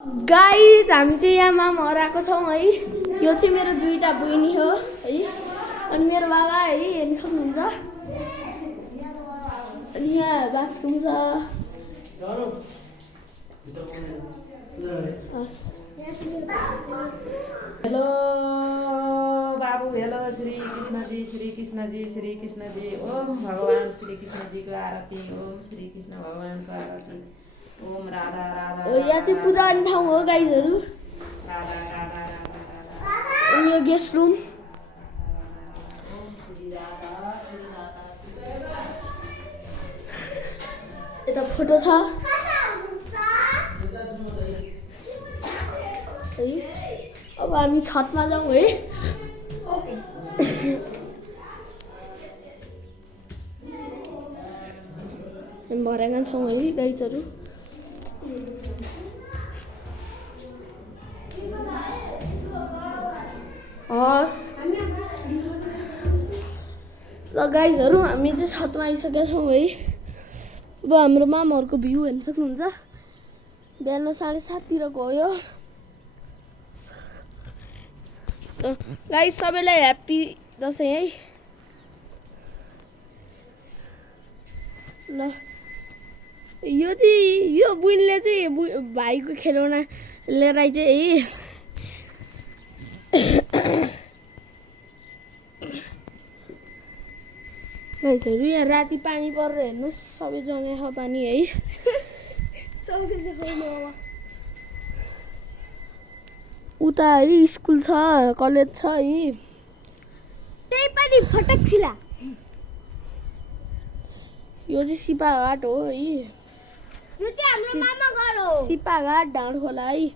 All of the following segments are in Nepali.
गाइस हामी चाहिँ यहाँ मामा हराएको छौँ है। यो चाहिँ मेरो दुईटा बहिनी हो है, अनि मेरो बाबा है, हेर्न सक्नुहुन्छ। अनि यहाँ बाथरुम छ। हेलो बाबू, हेलो श्री कृष्ण जी, श्री कृष्ण जी, श्री कृष्ण जी। ओम भगवान श्री कृष्ण जी को आरती, ओम श्री कृष्ण भगवान को आरती, ओम राधा राधा। यहाँ चाहिँ पूजा गर्ने ठाउँ हो गाइजहरू। राधा राधा राधा राधा। अनि यो गेस्ट रुम। यता फोटो छ है। अब हामी छतमा जाउँ है। भराइका छौँ है गाइजहरू। हस् ल गाइजहरू, हामी चाहिँ छतमा आइसकेका छौँ है। अब हाम्रो मामाहरूको भ्यू हेर्न सक्नुहुन्छ। बिहान 7:30 गयो। गाइस सबैलाई ह्याप्पी दसैँ है। ल यो बुइनले चाहिँ भाइको खेलौना लिएर आइज है। गाइसहरू यहाँ राति पानी परेर हेर्नुहोस्, सबै जग्गा छ पानी है। सबै देखाउनु। उता है स्कुल छ, कलेज छ है। त्यही पनि फटकसिला। यो चाहिँ सिपाघाट हो है। यो चाहिँ हाम्रो मामा घर हो। सिपाघाट डाँडखोला है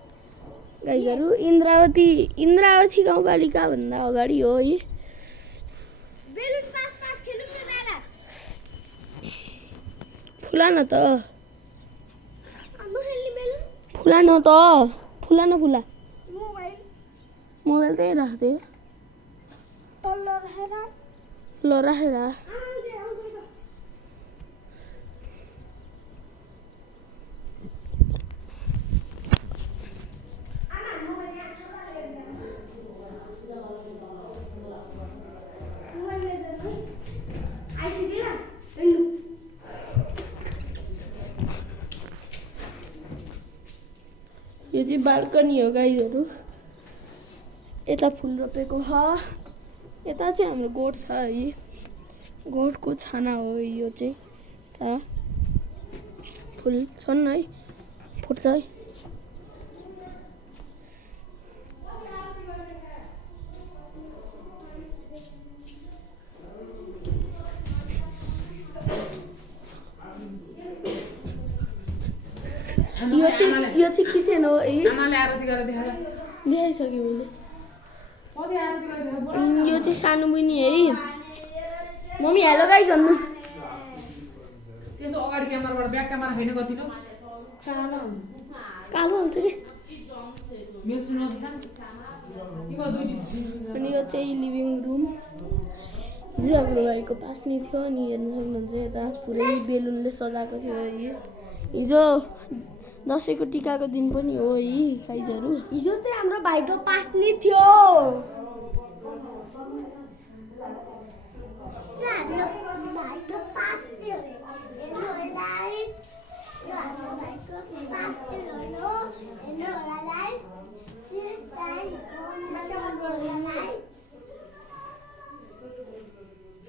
गाइजहरू। इन्द्रावती गाउँपालिका भन्दा अगाडि हो है। फुला न त, फुला न त, फुला न फुला। मोबाइल त्यही राख्दै ल राखेर। यो चाहिँ बाल्कनी हो गाइजहरू। यता फुल रोपेको छ। यता चाहिँ हाम्रो गोठ छ है। गोठको छाना हो यो चाहिँ। यता फुल छन् है, फुट्छ है। यो चाहिँ किचन हो है। आमाले आरती गरेर देखाएर देखाइसक्यो मैले। कति आरती गरेर देखाएर अनि यो चाहिँ सानो बहिनी है। मम्मी हेलो गाइस भन्नु। त्यो त अगाडि क्यामेराबाट ब्याक क्यामेरा छैन कति लो कालो हुन्छ। कालो हुन्छ नि। मेरो सुन के दुई दिन। अनि यो चाहिँ लिभिङ रुम। हिजो हाम्रो भाइको पास्नी थियो, अनि हेर्न सक्नुहुन्छ यता पुरै बेलुनले सजाएको थियो है। हिजो दसैँको टिकाको दिन पनि हो है गाइजहरू। हिजो चाहिँ हाम्रो भाइको पास्नी थियो।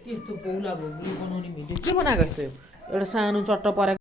त्यस्तो पौला भोग्नु बनाउने भिडियो के बनाएको छ? एउटा सानो चट्ट परेको